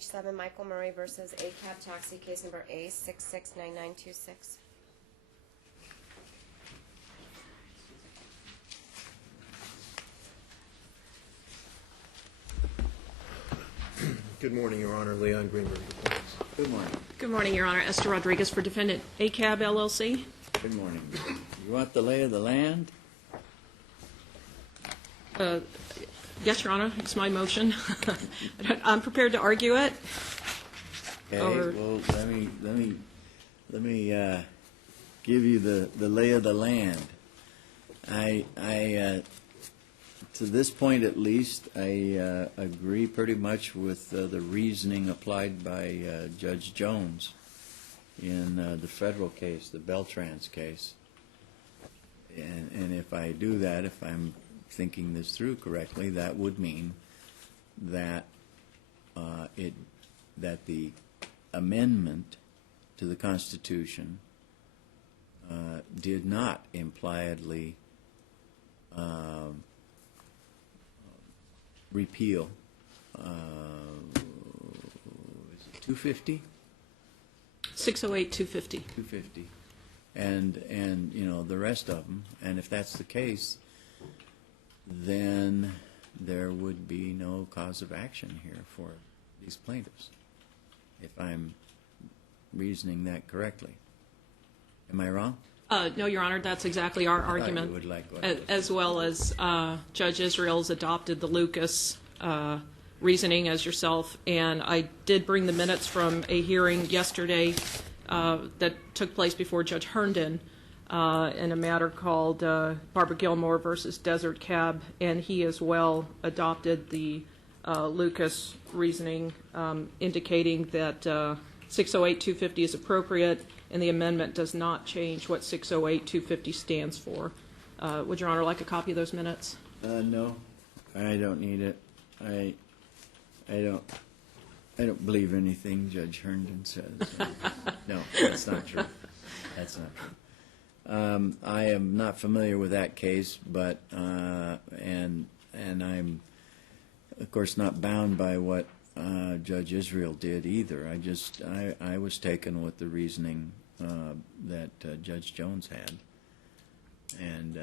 page 7, Michael Murray versus ACAB Taxi, case number A669926. Good morning, Your Honor. Leon Greenberg. Good morning. Good morning, Your Honor. Esther Rodriguez for Defendant ACAB, LLC. Good morning. You want the lay of the land? Yes, Your Honor, it's my motion. I'm prepared to argue it. Okay, Or- well, let me give you the lay of the land. I to this point at least, I agree pretty much with the reasoning applied by Judge Jones in the federal case, the Beltrans case. And if I do that, if I'm thinking this through correctly, that would mean that that the amendment to the Constitution did not impliedly repeal is it 250? 608-250. 250, and you know the rest of them. And if that's the case, then there would be no cause of action here for these plaintiffs, if I'm reasoning that correctly. Am I wrong? No, Your Honor, that's exactly our I thought you argument, would like what- as well as Judge Israel's adopted the Lucas reasoning as yourself. And I did bring the minutes from a hearing yesterday that took place before Judge Herndon in a matter called Barbara Gilmore versus Desert Cab, and he as well adopted the Lucas reasoning, indicating that 608-250 is appropriate, and the amendment does not change what 608-250 stands for. Would Your Honor like a copy of those minutes? No, I don't need it. I don't believe anything Judge Herndon says. No, that's not true. That's not true. I am not familiar with that case, but and I'm of course not bound by what Judge Israel did either. I was taken with the reasoning that Judge Jones had, and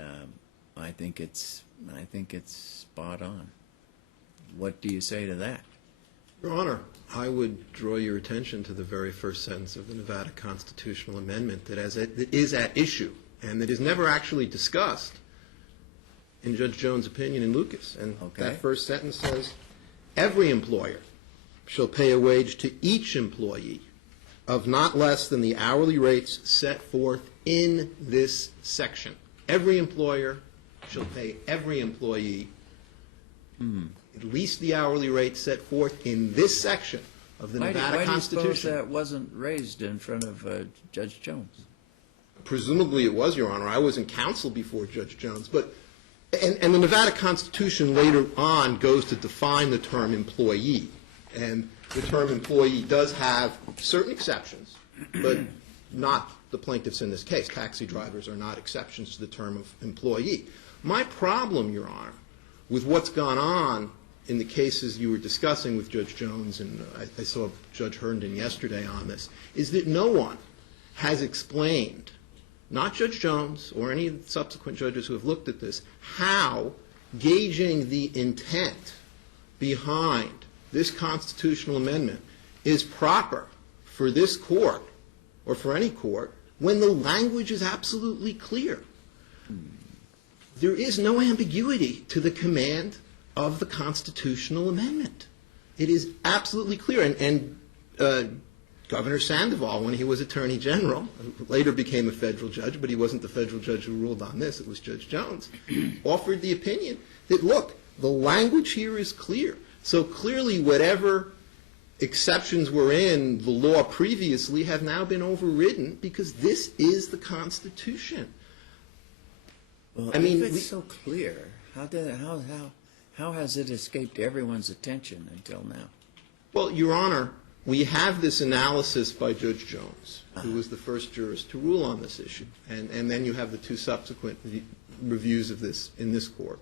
I think it's spot on. What do you say to that? Your Honor, I would draw your attention to the very first sentence of the Nevada Constitutional Amendment that is at issue and that is never actually discussed in Judge Jones' opinion in Lucas. And Okay. that first sentence says, every employer shall pay a wage to each employee of not less than the hourly rates set forth in this section. Every employer shall pay every employee at least the hourly rate set forth in this section of the Nevada Why do you Constitution. suppose that wasn't raised in front of Judge Jones? Presumably it was, Your Honor. I was in counsel before Judge Jones. But and the Nevada Constitution later on goes to define the term employee. And the term employee does have certain exceptions, but not the plaintiffs in this case. Taxi drivers are not exceptions to the term of employee. My problem, Your Honor, with what's gone on in the cases you were discussing with Judge Jones, and I saw Judge Herndon yesterday on this, is that no one has explained, not Judge Jones or any subsequent judges who have looked at this, how gauging the intent behind this constitutional amendment is proper for this court or for any court when the language is absolutely clear. There is no ambiguity to the command of the constitutional amendment. It is absolutely clear. And Governor Sandoval, when he was Attorney General, later became a federal judge, but he wasn't the federal judge who ruled on this, it was Judge Jones, offered the opinion that, look, the language here is clear. So clearly whatever exceptions were in the law previously have now been overridden because this is the Constitution. Well, I mean, if it's so clear, how has it escaped everyone's attention until now? Well, Your Honor, we have this analysis by Judge Jones, who was the first jurist to rule on this issue, and then you have the two subsequent reviews of this in this court.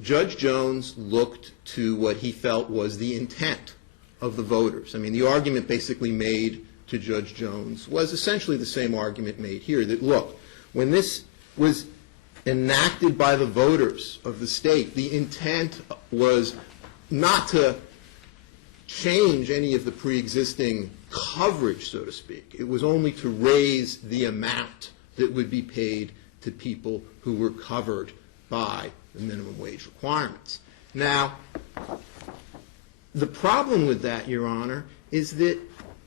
Judge Jones looked to what he felt was the intent of the voters. I mean, the argument basically made to Judge Jones was essentially the same argument made here, that, look, when this was enacted by the voters of the state, the intent was not to change any of the pre-existing coverage, so to speak. It was only to raise the amount that would be paid to people who were covered by the minimum wage requirements. Now, the problem with that, Your Honor, is that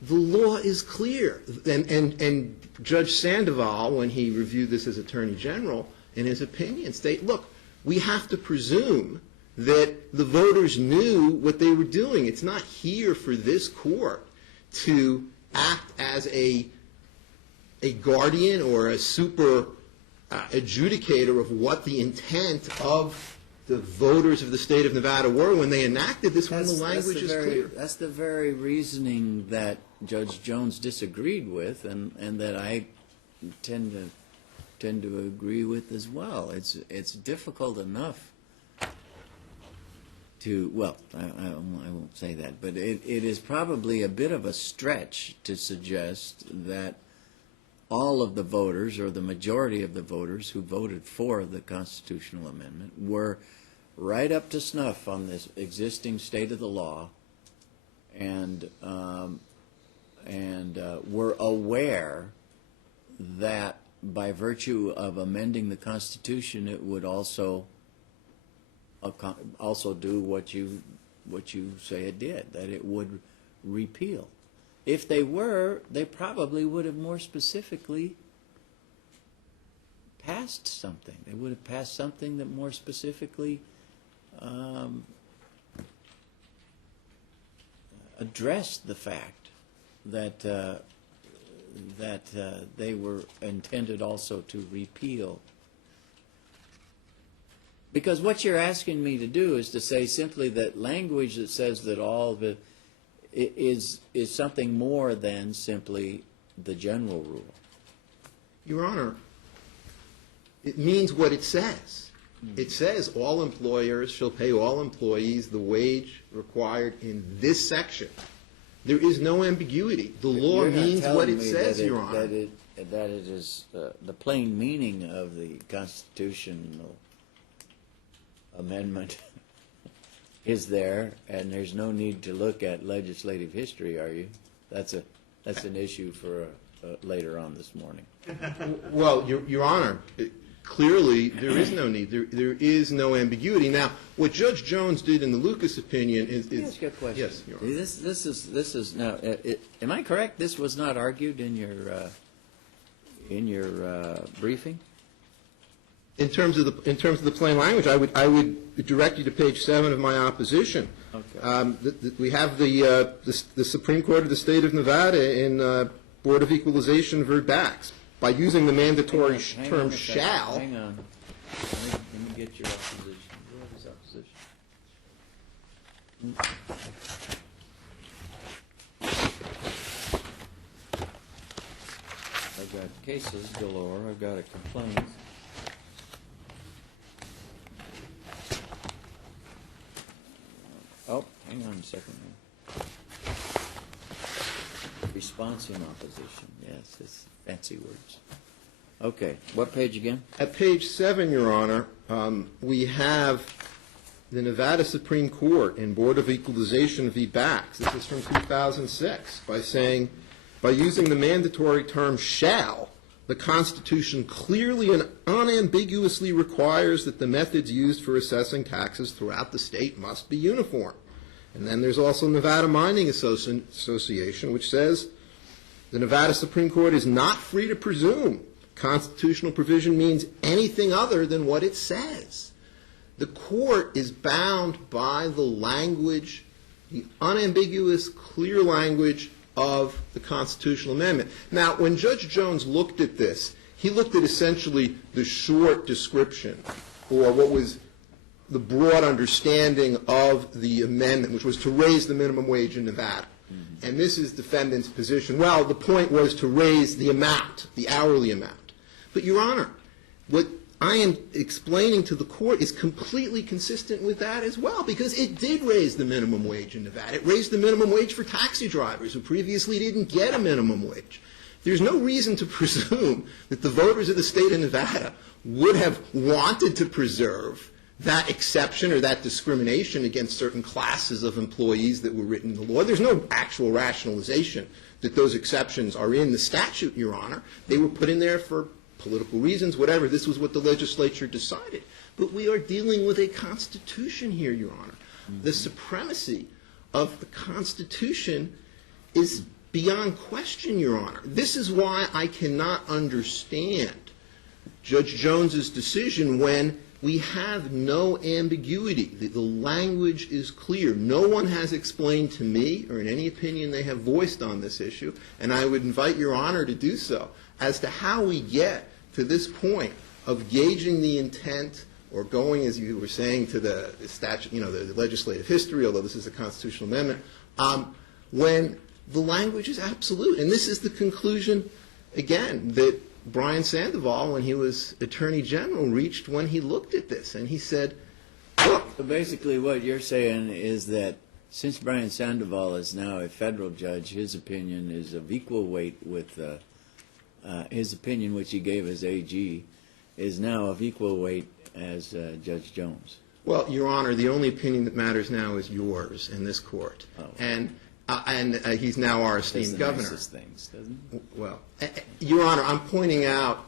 the law is clear. And Judge Sandoval, when he reviewed this as Attorney General, in his opinion, state, look, we have to presume that the voters knew what they were doing. It's not here for this court to act as a guardian or a super adjudicator of what the intent of the voters of the state of Nevada were when they enacted this, when the language is clear. That's the very reasoning that Judge Jones disagreed with, and that I tend to agree with as well. It's difficult enough to, well, I won't say that, but it is probably a bit of a stretch to suggest that all of the voters, or the majority of the voters who voted for the constitutional amendment, were right up to snuff on this existing state of the law, and were aware that by virtue of amending the Constitution, it would also do what you say it did, that it would repeal. If they were, they probably would have more specifically passed something. They would have passed something that more specifically addressed the fact that they were intended also to repeal. Because what you're asking me to do is to say simply that language that says that all of it is something more than simply the general rule. Your Honor, it means what it says. It says all employers shall pay all employees the wage required in this section. There is no ambiguity. The law means what it says, Your Honor. That it is the plain meaning of the constitutional amendment is there, and there's no need to look at legislative history, are you? That's an issue for later on this morning. Well, Your Honor, clearly there is no need. There is no ambiguity. Now, what Judge Jones did in the Lucas opinion is. Let me ask you a question. Yes, Your Honor. This is now. Am I correct? This was not argued in your briefing. In terms of the plain language, I would direct you to page 7 of my opposition. Okay. We have the Supreme Court of the State of Nevada in Board of Equalization v. Bax. By using the mandatory term shall. Hang on. Let me get your opposition. What is opposition? I've got cases galore. I've got a complaint. Oh, hang on a second. Response in opposition. Yes, it's fancy words. Okay, what page again? At page 7, Your Honor, we have the Nevada Supreme Court in Board of Equalization v. Bax. This is from 2006, by saying, by using the mandatory term shall, the Constitution clearly and unambiguously requires that the methods used for assessing taxes throughout the state must be uniform. And then there's also Nevada Mining Association, which says the Nevada Supreme Court is not free to presume constitutional provision means anything other than what it says. The court is bound by the language, the unambiguous, clear language of the constitutional amendment. Now, when Judge Jones looked at this, he looked at essentially the short description, or what was the broad understanding of the amendment, which was to raise the minimum wage in Nevada. And this is defendant's position. Well, the point was to raise the amount, the hourly amount. But, Your Honor, what I am explaining to the court is completely consistent with that as well, because it did raise the minimum wage in Nevada. It raised the minimum wage for taxi drivers who previously didn't get a minimum wage. There's no reason to presume that the voters of the state of Nevada would have wanted to preserve that exception or that discrimination against certain classes of employees that were written in the law. There's no actual rationalization that those exceptions are in the statute, Your Honor. They were put in there for political reasons, whatever. This was what the legislature decided. But we are dealing with a Constitution here, Your Honor. The supremacy of the Constitution is beyond question, Your Honor. This is why I cannot understand Judge Jones's decision when we have no ambiguity. The language is clear. No one has explained to me, or in any opinion they have voiced on this issue, and I would invite Your Honor to do so, as to how we get to this point of gauging the intent or going, as you were saying, to the statute, the legislative history, although this is a constitutional amendment, when the language is absolute. And this is the conclusion, again, that Brian Sandoval, when he was Attorney General, reached when he looked at this. And he said, look. So basically what you're saying is that since Brian Sandoval is now a federal judge, his opinion is of equal weight with his opinion, which he gave as AG, is now of equal weight as Judge Jones. Well, Your Honor, the only opinion that matters now is yours in this court. Oh. And he's now our esteemed governor. Does the nicest things, doesn't it? Well, Your Honor, I'm pointing out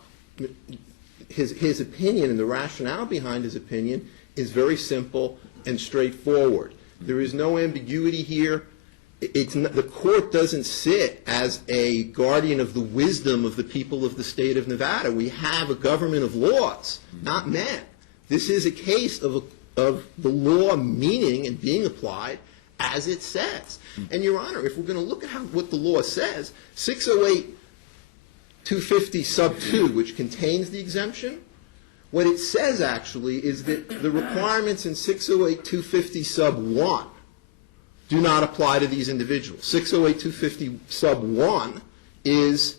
his opinion, and the rationale behind his opinion is very simple and straightforward. There is no ambiguity here. The court doesn't sit as a guardian of the wisdom of the people of the state of Nevada. We have a government of laws, not men. This is a case of the law meaning and being applied as it says. And, Your Honor, if we're going to look at what the law says, 608-250 sub 2, which contains the exemption, what it says actually is that the requirements in 608-250 sub 1 do not apply to these individuals. 608-250 sub 1 is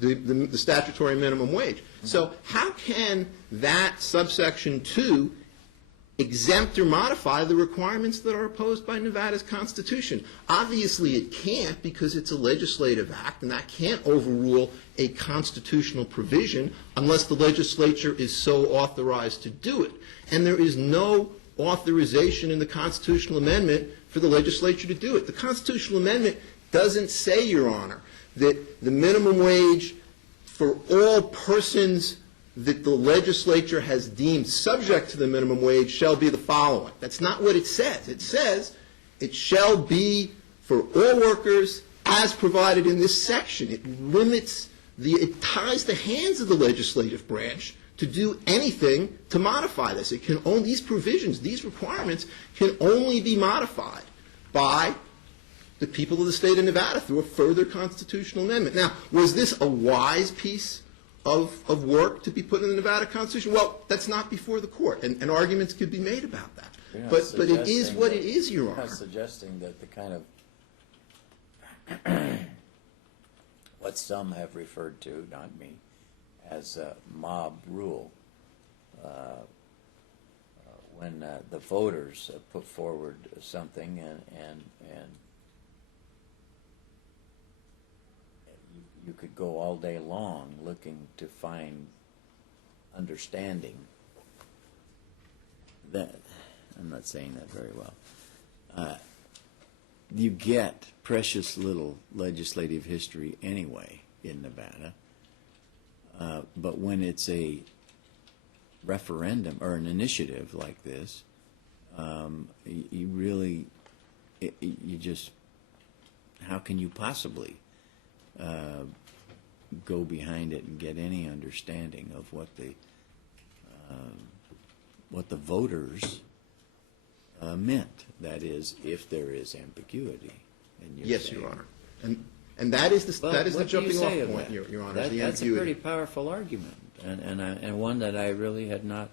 the statutory minimum wage. So how can that subsection 2 exempt or modify the requirements that are opposed by Nevada's Constitution? Obviously it can't, because it's a legislative act, and that can't overrule a constitutional provision unless the legislature is so authorized to do it. And there is no authorization in the constitutional amendment for the legislature to do it. The constitutional amendment doesn't say, Your Honor, that the minimum wage for all persons that the legislature has deemed subject to the minimum wage shall be the following. That's not what it says. It says it shall be for all workers as provided in this section. It ties the hands of the legislative branch to do anything to modify this. These provisions, these requirements can only be modified by the people of the state of Nevada through a further constitutional amendment. Now, was this a wise piece of work to be put in the Nevada Constitution? Well, that's not before the court, and arguments could be made about that. But it is what it is, Your Honor. You're not suggesting that the kind of what some have referred to, not me, as a mob rule, when the voters put forward something and you could go all day long looking to find understanding. That I'm not saying that very well. You get precious little legislative history anyway in Nevada, but when it's a referendum or an initiative like this, you really, you just, how can you possibly go behind it and get any understanding of what the voters meant? That is, if there is ambiguity. Yes, Your Honor. And that is the jumping off point, Your Honor. That's a pretty powerful argument, and one that I really had not.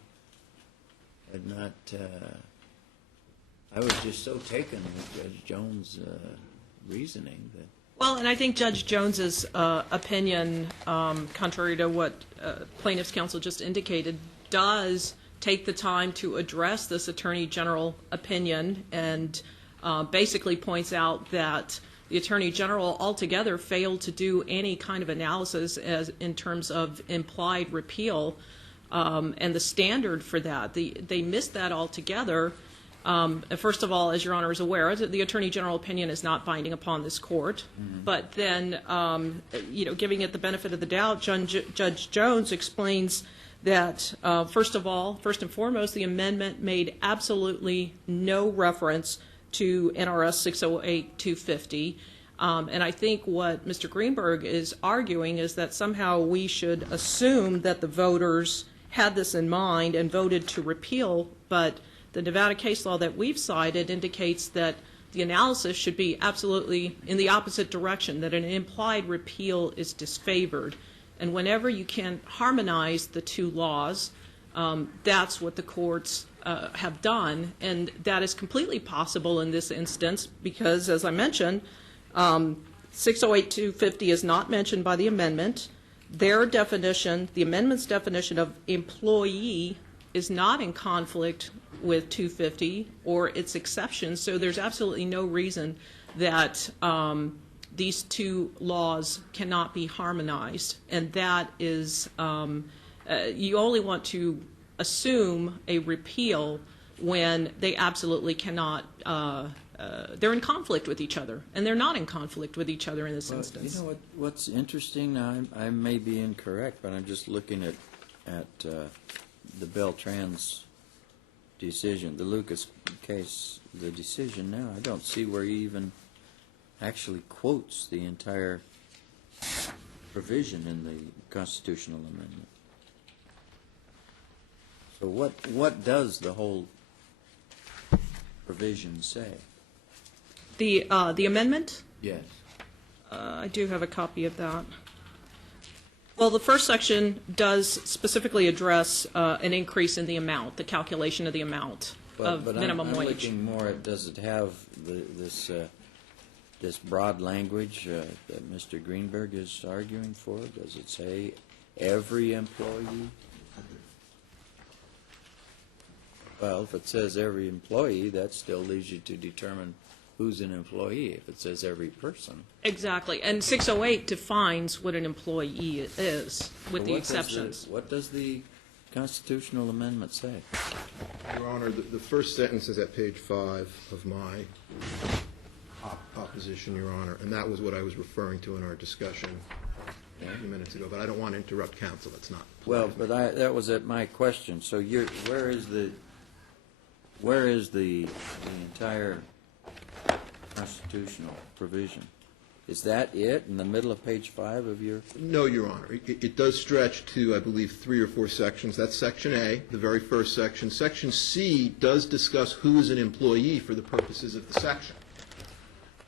I was just so taken with Judge Jones' reasoning that. Well, and I think Judge Jones's opinion, contrary to what plaintiff's counsel just indicated, does take the time to address this Attorney General opinion and basically points out that the Attorney General altogether failed to do any kind of analysis in terms of implied repeal and the standard for that. They missed that altogether. First of all, as Your Honor is aware, the Attorney General opinion is not binding upon this court. But then, giving it the benefit of the doubt, Judge Jones explains that, first and foremost, the amendment made absolutely no reference to NRS 608-250. And I think what Mr. Greenberg is arguing is that somehow we should assume that the voters had this in mind and voted to repeal, but the Nevada case law that we've cited indicates that the analysis should be absolutely in the opposite direction, that an implied repeal is disfavored. And whenever you can harmonize the two laws, that's what the courts have done, and that is completely possible in this instance because, as I mentioned, 608-250 is not mentioned by the amendment. Their definition, the amendment's definition of employee, is not in conflict with 250 or its exceptions, so there's absolutely no reason that these two laws cannot be harmonized. And that is, you only want to assume a repeal when they absolutely cannot, they're in conflict with each other, and they're not in conflict with each other in this instance. You know what's interesting, I may be incorrect, but I'm just looking at the Beltran's decision, the Lucas case, the decision now. I don't see where he even actually quotes the entire provision in the constitutional amendment. So what does the whole provision say? The amendment? Yes. I do have a copy of that. Well, the first section does specifically address an increase in the amount, the calculation of the amount of minimum I'm wage. looking more at, does it have this broad language that Mr. Greenberg is arguing for? Does it say every employee? Well, if it says every employee, that still leaves you to determine who's an employee. If it says every person. Exactly. And 608 defines what an employee is, with the What exceptions. What does the constitutional amendment say? Your Honor, the first sentence is at page 5 of my opposition, Your Honor, and that was what I was referring to in our discussion a few minutes ago, but I don't want to interrupt counsel. That's not. Well, but that was at my question. So where is the entire constitutional provision? Is that it in the middle of page 5 of your? No, Your Honor. It does stretch to, I believe, 3 or 4 sections. That's Section A, the very first section. Section C does discuss who is an employee for the purposes of the section.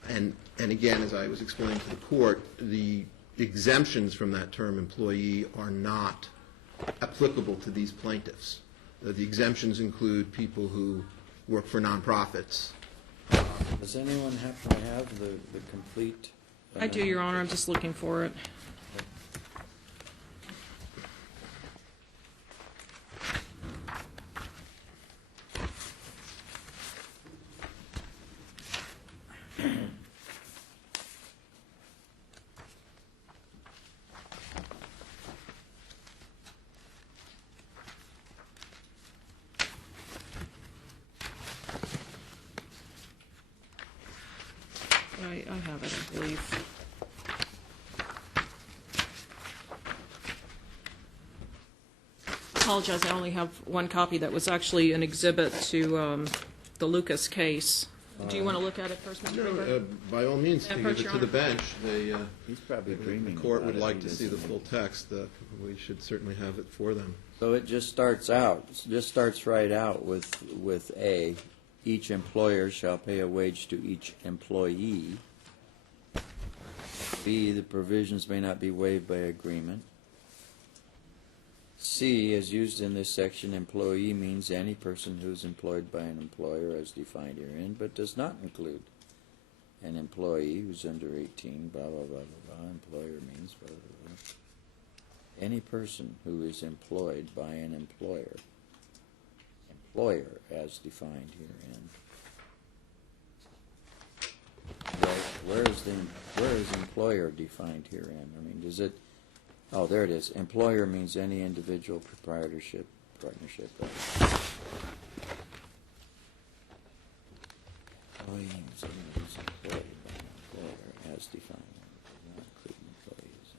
And again, as I was explaining to the court, the exemptions from that term employee are not applicable to these plaintiffs. The exemptions include people who work for nonprofits. Does anyone happen to have the complete? I do, Your Honor. I'm just looking for it. I have it, I believe. Apologize, I only have one copy that was actually an exhibit to the Lucas case. Do you want to look at it first, Mr. Greenberg? By all means, to Approach, give it Your to the Honor. bench. He's probably The dreaming. court about would it. like He to see the doesn't full know. text. We should certainly have it for them. So it just starts right out with A, each employer shall pay a wage to each employee. B, the provisions may not be waived by agreement. C, as used in this section, employee means any person who is employed by an employer as defined herein, but does not include an employee who's under 18, blah, blah, blah, blah, blah, employer means blah, blah, blah. Any person who is employed by an employer as defined herein. Where is employer defined herein? I mean, does it, oh, there it is. Employer means any individual proprietorship, partnership. Employee means anyone who's employed by an employer as defined. Not including employees.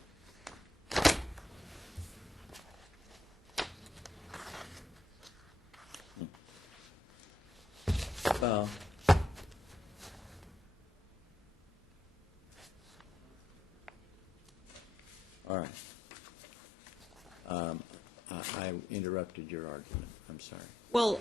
Well, all right. I interrupted your argument. I'm sorry. Well,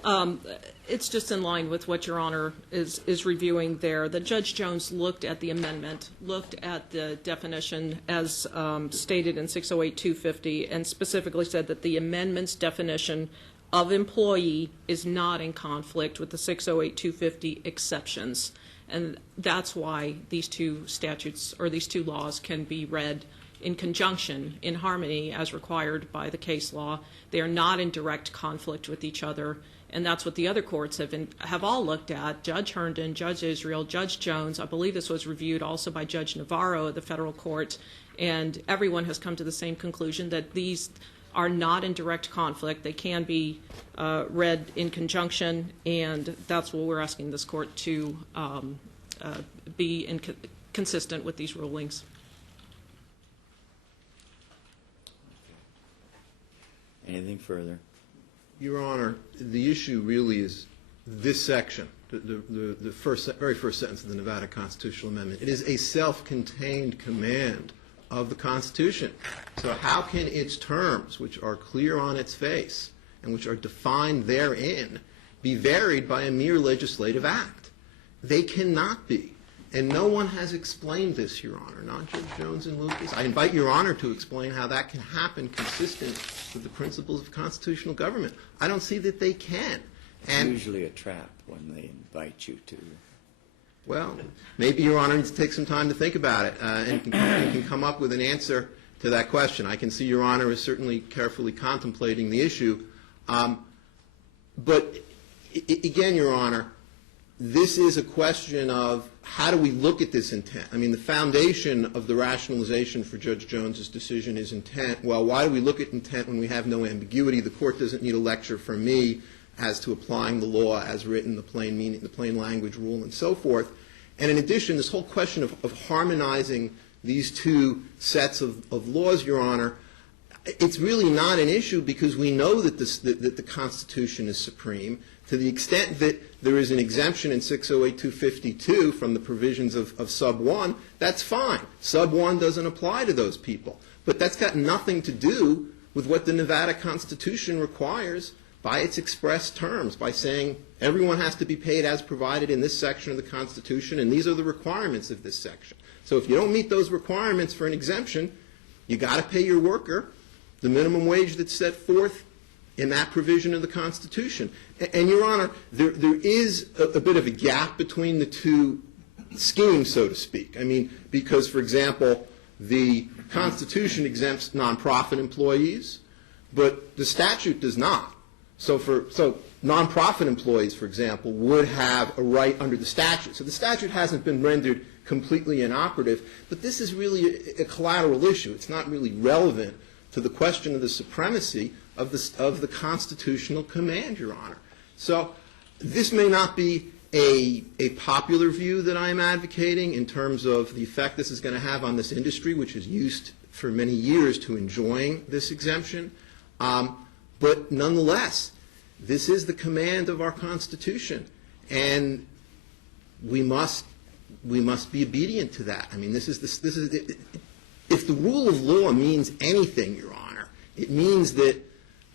it's just in line with what Your Honor is reviewing there. That Judge Jones looked at the amendment, looked at the definition as stated in 608-250, and specifically said that the amendment's definition of employee is not in conflict with the 608-250 exceptions. And that's why these two statutes, or these two laws, can be read in conjunction, in harmony, as required by the case law. They are not in direct conflict with each other, and that's what the other courts have all looked at. Judge Herndon, Judge Israel, Judge Jones. I believe this was reviewed also by Judge Navarro of the federal court, and everyone has come to the same conclusion that these are not in direct conflict. They can be read in conjunction, and that's what we're asking this court to be consistent with these rulings. Anything further? Your Honor, the issue really is this section, the very first sentence of the Nevada Constitutional Amendment. It is a self-contained command of the Constitution. So how can its terms, which are clear on its face and which are defined therein, be varied by a mere legislative act? They cannot be. And no one has explained this, Your Honor, not Judge Jones and Lucas. I invite Your Honor to explain how that can happen consistent with the principles of constitutional government. I don't see that they can. It's usually a trap when they invite you to. Well, maybe Your Honor needs to take some time to think about it and can come up with an answer to that question. I can see Your Honor is certainly carefully contemplating the issue. But again, Your Honor, this is a question of how do we look at this intent? I mean, the foundation of the rationalization for Judge Jones's decision is intent. Well, why do we look at intent when we have no ambiguity? The court doesn't need a lecture from me as to applying the law as written, the plain meaning, the plain language rule, and so forth. And in addition, this whole question of harmonizing these two sets of laws, Your Honor, it's really not an issue because we know that the Constitution is supreme. To the extent that there is an exemption in 608-252 from the provisions of Sub 1, that's fine. Sub 1 doesn't apply to those people. But that's got nothing to do with what the Nevada Constitution requires by its express terms, by saying everyone has to be paid as provided in this section of the Constitution, and these are the requirements of this section. So if you don't meet those requirements for an exemption, you got to pay your worker the minimum wage that's set forth in that provision of the Constitution. And, Your Honor, there is a bit of a gap between the two schemes, so to speak. I mean, because, for example, the Constitution exempts nonprofit employees, but the statute does not. So nonprofit employees, for example, would have a right under the statute. So the statute hasn't been rendered completely inoperative, but this is really a collateral issue. It's not really relevant to the question of the supremacy of the constitutional command, Your Honor. So this may not be a popular view that I am advocating in terms of the effect this is going to have on this industry, which is used for many years to enjoying this exemption. But nonetheless, this is the command of our Constitution, and we must be obedient to that. I mean, if the rule of law means anything, Your Honor, it means that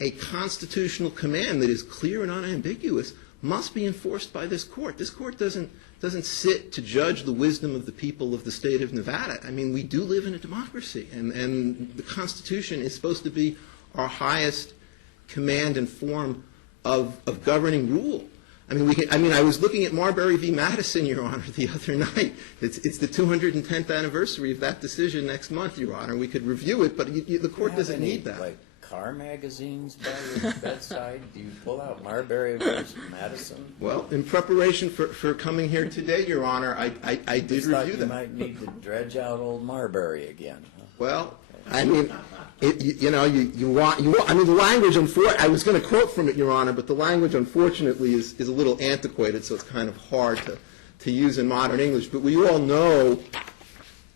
a constitutional command that is clear and unambiguous must be enforced by this court. This court doesn't sit to judge the wisdom of the people of the state of Nevada. I mean, we do live in a democracy, and the Constitution is supposed to be our highest command and form of governing rule. I mean, I was looking at Marbury v. Madison, Your Honor, the other night. It's the 210th anniversary of that decision next month, Your Honor. We could review it, but the court doesn't need that. Like car magazines by your bedside? Do you pull out Marbury versus Madison? Well, in preparation for coming here today, Your Honor, I did Thought review you that. might need to dredge out old Marbury again. Huh? Well, I mean, you want, I mean, the language, I was going to quote from it, Your Honor, but the language, unfortunately, is a little antiquated, so it's kind of hard to use in modern English. But we all know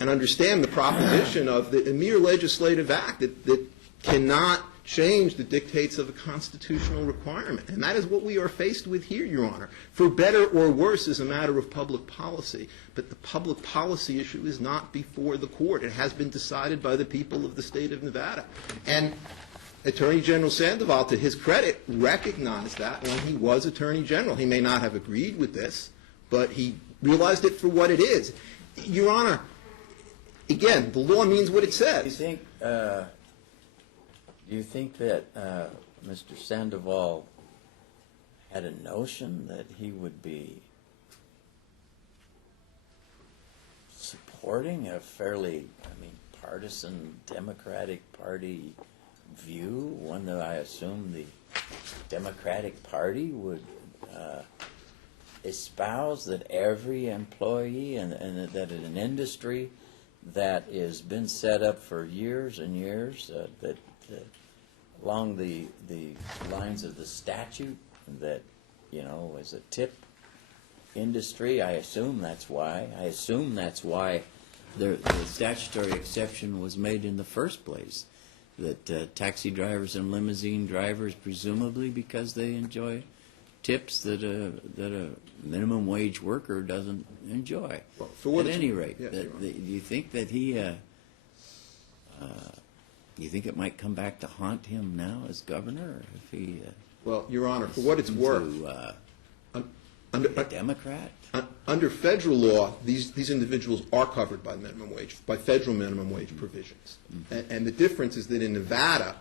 and understand the proposition of a mere legislative act that cannot change the dictates of a constitutional requirement. And that is what we are faced with here, Your Honor. For better or worse is a matter of public policy. But the public policy issue is not before the court. It has been decided by the people of the state of Nevada. And Attorney General Sandoval, to his credit, recognized that when he was Attorney General. He may not have agreed with this, but he realized it for what it is. Your Honor, again, the law means what it says. Do you think that Mr. Sandoval had a notion that he would be supporting a fairly, partisan Democratic Party view, one that I assume the Democratic Party would espouse, that every employee and that in an industry that has been set up for years and years, that along the lines of the statute, that, is a tip industry. I assume that's why the statutory exception was made in the first place, that taxi drivers and limousine drivers, presumably because they enjoy tips that a minimum wage worker doesn't enjoy. Well, for what at any rate, yes, do you think that he do you think it might come back to haunt him now as governor if he Well, Your Honor, for what it's worth, a Democrat? Under federal law, these individuals are covered by minimum wage, by federal minimum wage provisions. And the difference is that in Nevada,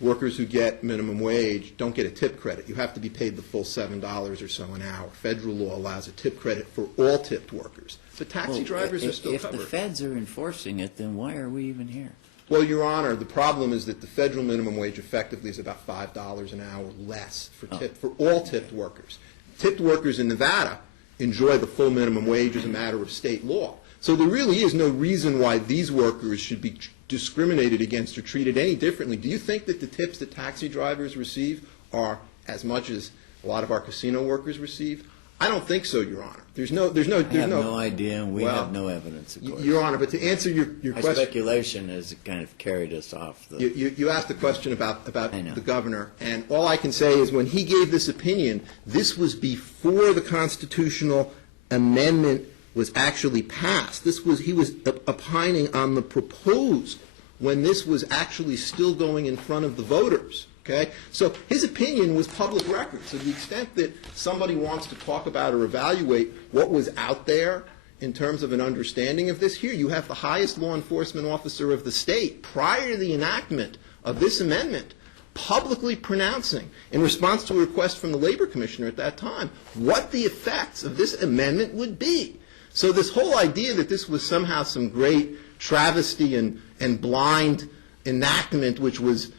workers who get minimum wage don't get a tip credit. You have to be paid the full $7 or so an hour. Federal law allows a tip credit for all tipped workers. But taxi drivers are still covered. If the feds are enforcing it, then why are we even here? Well, Your Honor, the problem is that the federal minimum wage effectively is about $5 an hour less for all tipped workers. Tipped workers in Nevada enjoy the full minimum wage as a matter of state law. So there really is no reason why these workers should be discriminated against or treated any differently. Do you think that the tips that taxi drivers receive are as much as a lot of our casino workers receive? I don't think so, Your Honor. I have no idea, and we have no evidence, of course. Your Honor, but to answer your My question, speculation has kind of carried us off. you asked a question about I know. the governor, and all I can say is when he gave this opinion, this was before the constitutional amendment was actually passed. He was opining on the proposal when this was actually still going in front of the voters. Okay? So his opinion was public record. So to the extent that somebody wants to talk about or evaluate what was out there in terms of an understanding of this, here you have the highest law enforcement officer of the state prior to the enactment of this amendment publicly pronouncing, in response to a request from the Labor Commissioner at that time, what the effects of this amendment would be. So this whole idea that this was somehow some great travesty and blind enactment which was,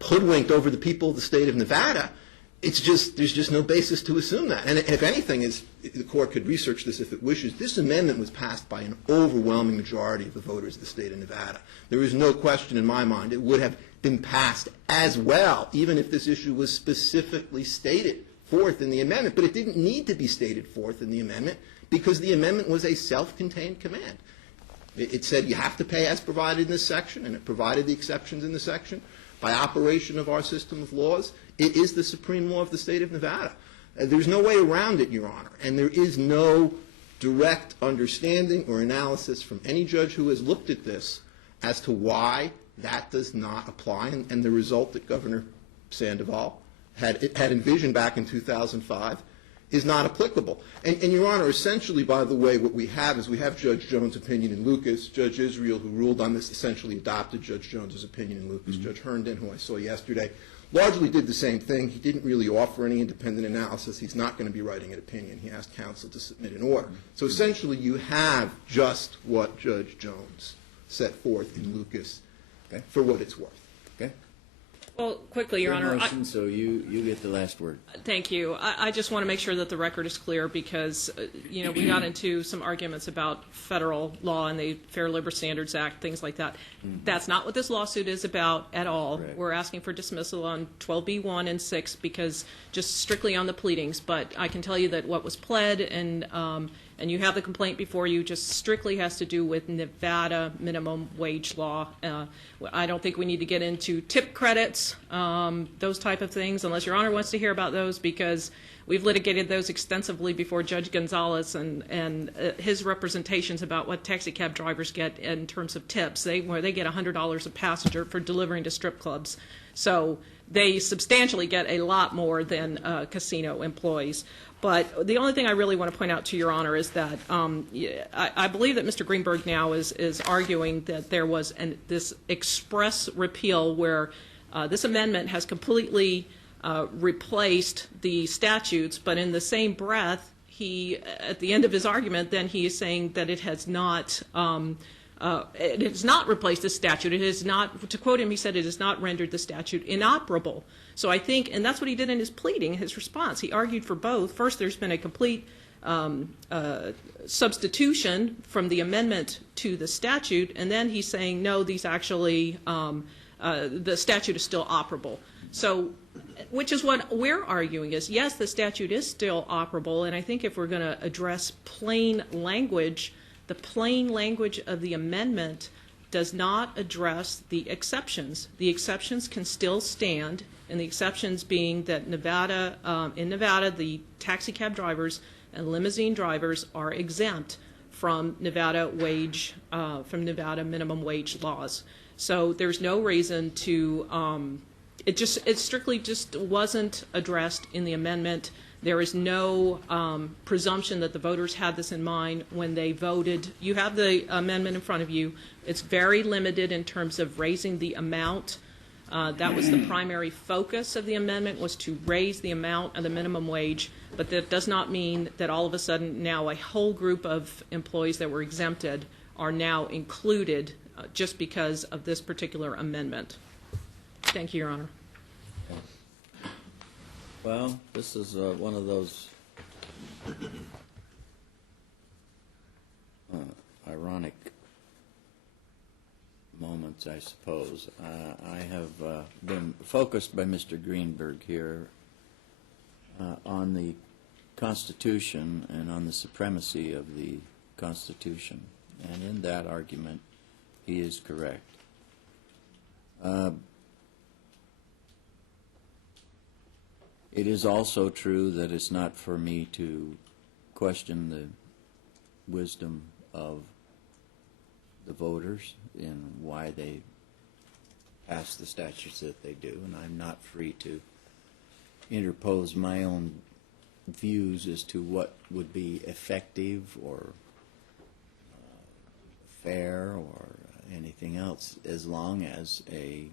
hoodwinked over the people of the state of Nevada, there's just no basis to assume that. And if anything, the court could research this if it wishes, this amendment was passed by an overwhelming majority of the voters of the state of Nevada. There is no question in my mind it would have been passed as well, even if this issue was specifically stated forth in the amendment. But it didn't need to be stated forth in the amendment because the amendment was a self-contained command. It said you have to pay as provided in this section, and it provided the exceptions in the section. By operation of our system of laws, it is the supreme law of the state of Nevada. There's no way around it, Your Honor, and there is no direct understanding or analysis from any judge who has looked at this as to why that does not apply, and the result that Governor Sandoval had envisioned back in 2005 is not applicable. And Your Honor, essentially, by the way, what we have is we have Judge Jones' opinion in Lucas. Judge Israel, who ruled on this, essentially adopted Judge Jones' opinion in Lucas. Judge Herndon, who I saw yesterday, largely did the same thing. He didn't really offer any independent analysis. He's not going to be writing an opinion. He asked counsel to submit an order. So essentially you have just what Judge Jones set forth in Lucas for what it's worth. Okay? Well, quickly, Your Honor. Motion, so you get the last word. Thank you. I just want to make sure that the record is clear because, we got into some arguments about federal law and the Fair Labor Standards Act, things like that. That's not what this lawsuit is about at all. Correct. We're asking for dismissal on 12B1 and 6 because just strictly on the pleadings. But I can tell you that what was pled and you have the complaint before you just strictly has to do with Nevada minimum wage law. I don't think we need to get into tip credits, those type of things, unless Your Honor wants to hear about those, because we've litigated those extensively before Judge Gonzalez and his representations about what taxi cab drivers get in terms of tips. Where they get $100 a passenger for delivering to strip clubs. So they substantially get a lot more than casino employees. But the only thing I really want to point out to Your Honor is that I believe that Mr. Greenberg now is arguing that there was this express repeal where this amendment has completely replaced the statutes, but in the same breath, at the end of his argument, then he is saying that it has not replaced the statute. It has not, to quote him, he said it has not rendered the statute inoperable. So I think, and that's what he did in his pleading, his response. He argued for both. First, there's been a complete substitution from the amendment to the statute, and then he's saying, no, these actually, the statute is still operable. So, which is what we're arguing is, yes, the statute is still operable, and I think if we're going to address plain language, the plain language of the amendment does not address the exceptions. The exceptions can still stand, and the exceptions being that in Nevada, the taxi cab drivers and limousine drivers are exempt from Nevada minimum wage laws. So there's no reason to. It strictly just wasn't addressed in the amendment. There is no presumption that the voters had this in mind when they voted. You have the amendment in front of you. It's very limited in terms of raising the amount. That was the primary focus of the amendment, was to raise the amount of the minimum wage, but that does not mean that all of a sudden now a whole group of employees that were exempted are now included just because of this particular amendment. Thank you, Your Honor. Well, this is one of those ironic moments, I suppose. I have been focused by Mr. Greenberg here on the Constitution and on the supremacy of the Constitution. And in that argument, he is correct. It is also true that it's not for me to question the wisdom of the voters in why they pass the statutes that they do, and I'm not free to interpose my own views as to what would be effective or fair or anything else, as long as a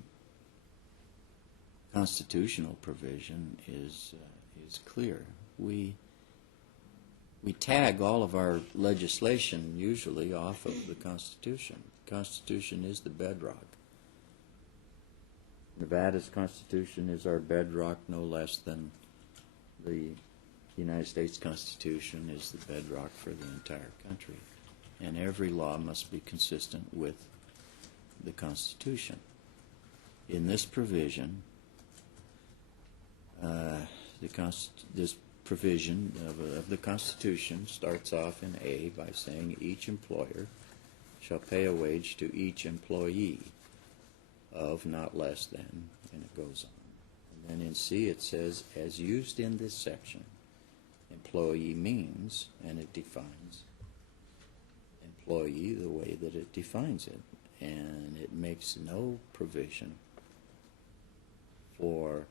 constitutional provision is clear. We tag all of our legislation usually off of the Constitution. The Constitution is the bedrock. Nevada's Constitution is our bedrock no less than the United States Constitution is the bedrock for the entire country. And every law must be consistent with the Constitution. In this provision, this provision of the Constitution starts off in A by saying each employer shall pay a wage to each employee of not less than, and it goes on. And then in C it says, as used in this section, employee means, and it defines employee the way that it defines it. And it makes no provision for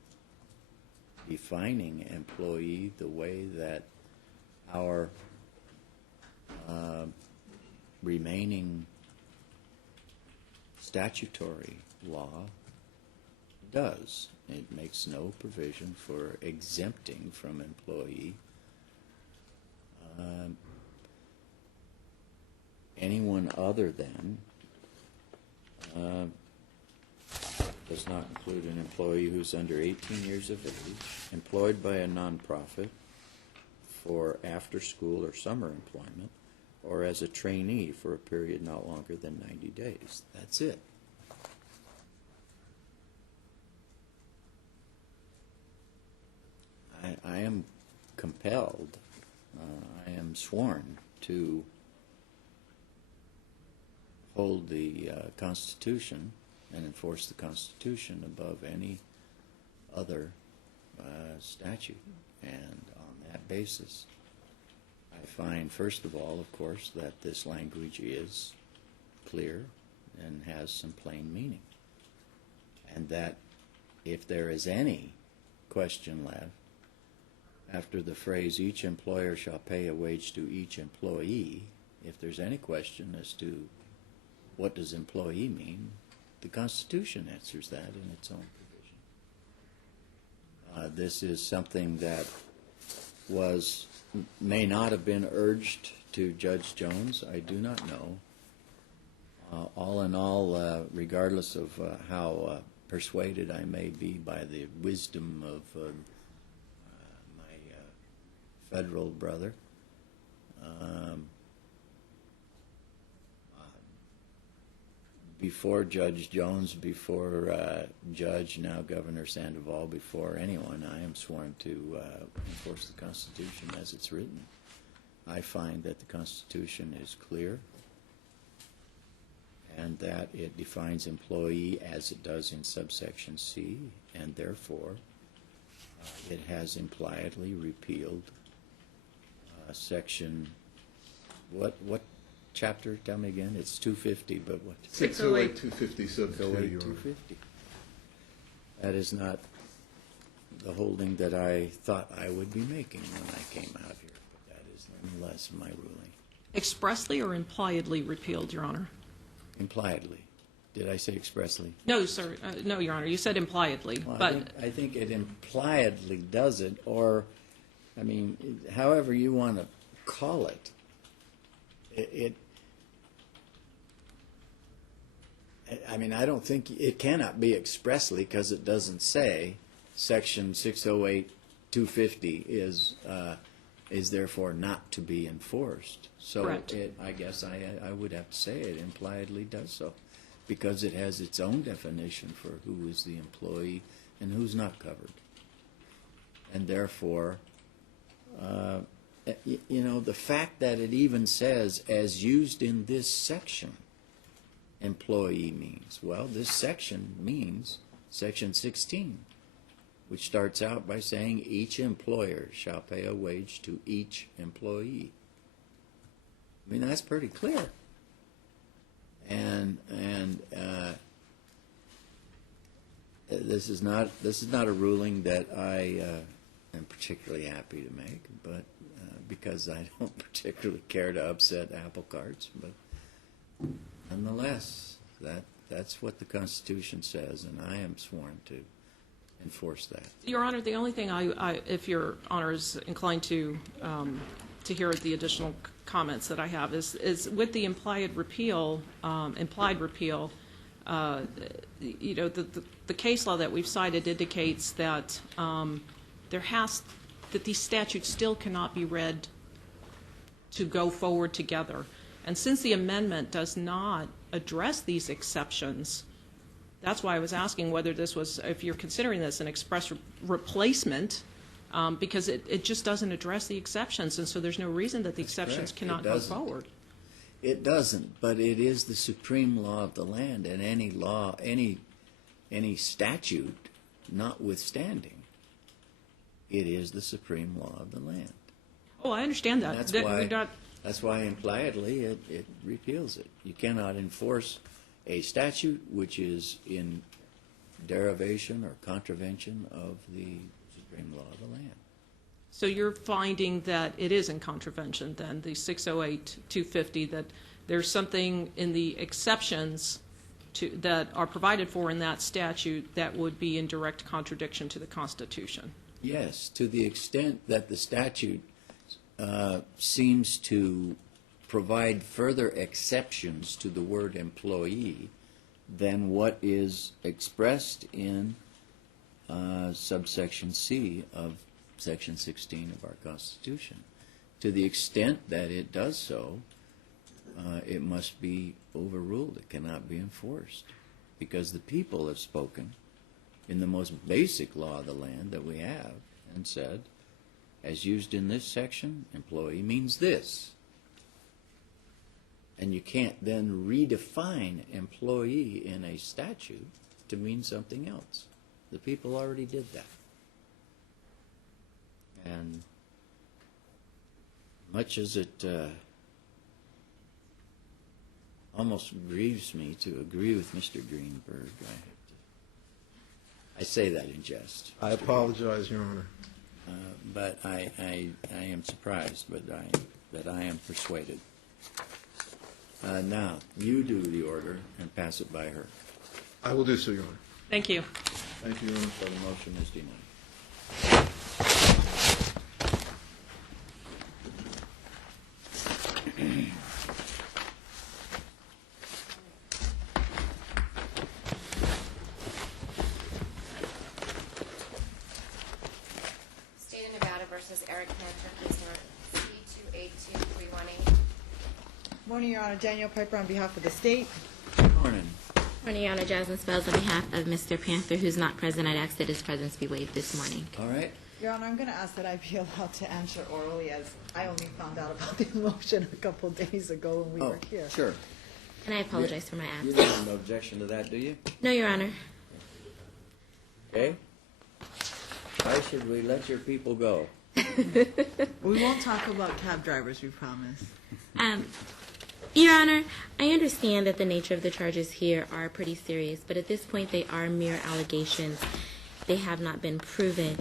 defining employee the way that our remaining statutory law It does. It makes no provision for exempting from employee anyone other than, does not include an employee who's under 18 years of age, employed by a nonprofit for after-school or summer employment, or as a trainee for a period not longer than 90 days. That's it. I am compelled, I am sworn to hold the Constitution and enforce the Constitution above any other statute. And on that basis, I find, first of all, of course, that this language is clear and has some plain meaning. And that if there is any question left after the phrase, each employer shall pay a wage to each employee, if there's any question as to what does employee mean, the Constitution answers that in its own provision. This is something that may not have been urged to Judge Jones. I do not know. All in all, regardless of how persuaded I may be by the wisdom of my federal brother, before Judge Jones, before Judge, now Governor Sandoval, before anyone, I am sworn to enforce the Constitution as it's written. I find that the Constitution is clear and that it defines employee as it does in subsection C, and therefore it has impliedly repealed section, what chapter? Tell me again. It's 250, but what? 608, 250, sub 2, Your Honor. 250. That is not the holding that I thought I would be making when I came out here, but that is nonetheless my ruling. Expressly or impliedly repealed, Your Honor? Impliedly. Did I say expressly? No, sir. No, Your Honor. You said impliedly, Well, but I think it impliedly does it, or, I mean, however you want to call it. I mean, I don't think it cannot be expressly because it doesn't say Section 608, 250 is therefore not to be enforced. So Correct. I guess I would have to say it impliedly does so because it has its own definition for who is the employee and who's not covered. And therefore, you know, the fact that it even says, as used in this section, employee means, well, this section means Section 16, which starts out by saying each employer shall pay a wage to each employee. I mean, that's pretty clear. And this is not a ruling that I am particularly happy to make, but because I don't particularly care to upset apple carts, but nonetheless, that's what the Constitution says, and I am sworn to enforce that. Your Honor, the only thing if Your Honor is inclined to hear the additional comments that I have is with the implied repeal, you know, the case law that we've cited indicates that that these statutes still cannot be read to go forward together. And since the amendment does not address these exceptions, that's why I was asking whether this was, if you're considering this an express replacement, because it just doesn't address the exceptions, and so there's no reason that the exceptions cannot go forward. It doesn't, but it is the supreme law of the land, and any law, any statute notwithstanding, it is the supreme law of the land. Oh, I understand that. And that's why impliedly it repeals it. You cannot enforce a statute which is in derivation or contravention of the supreme law of the land. So you're finding that it is in contravention then, the 608-250, that there's something in the exceptions that are provided for in that statute that would be in direct contradiction to the Constitution. Yes, to the extent that the statute seems to provide further exceptions to the word employee than what is expressed in subsection C of Section 16 of our Constitution. To the extent that it does so, it must be overruled. It cannot be enforced because the people have spoken in the most basic law of the land that we have and said, as used in this section, employee means this. And you can't then redefine employee in a statute to mean something else. The people already did that. And much as it almost grieves me to agree with Mr. Greenberg, I say that in jest. I apologize, Your Honor. But I am surprised, but I am persuaded. Now, you do the order and pass it by her. I will do so, Your Honor. Thank you. Thank you, Your Honor. So the motion is denied. State of Nevada versus Eric Cantor, case number C282318. Morning, Your Honor. Danielle Piper on behalf of the state. Morning. Morning, Your Honor. Jasmine Spells on behalf of Mr. Panther, who's not present. I'd ask that his presence be waived this morning. All right. Your Honor, I'm going to ask that I be allowed to answer orally, as I only found out about the motion a couple of days ago when we were here. Sure. And I apologize for my You absence. don't have no objection to that, do you? No, Your Honor. Okay. Why should we let your people go? We won't talk about cab drivers, we promise. Your Honor, I understand that the nature of the charges here are pretty serious, but at this point they are mere allegations. They have not been proven.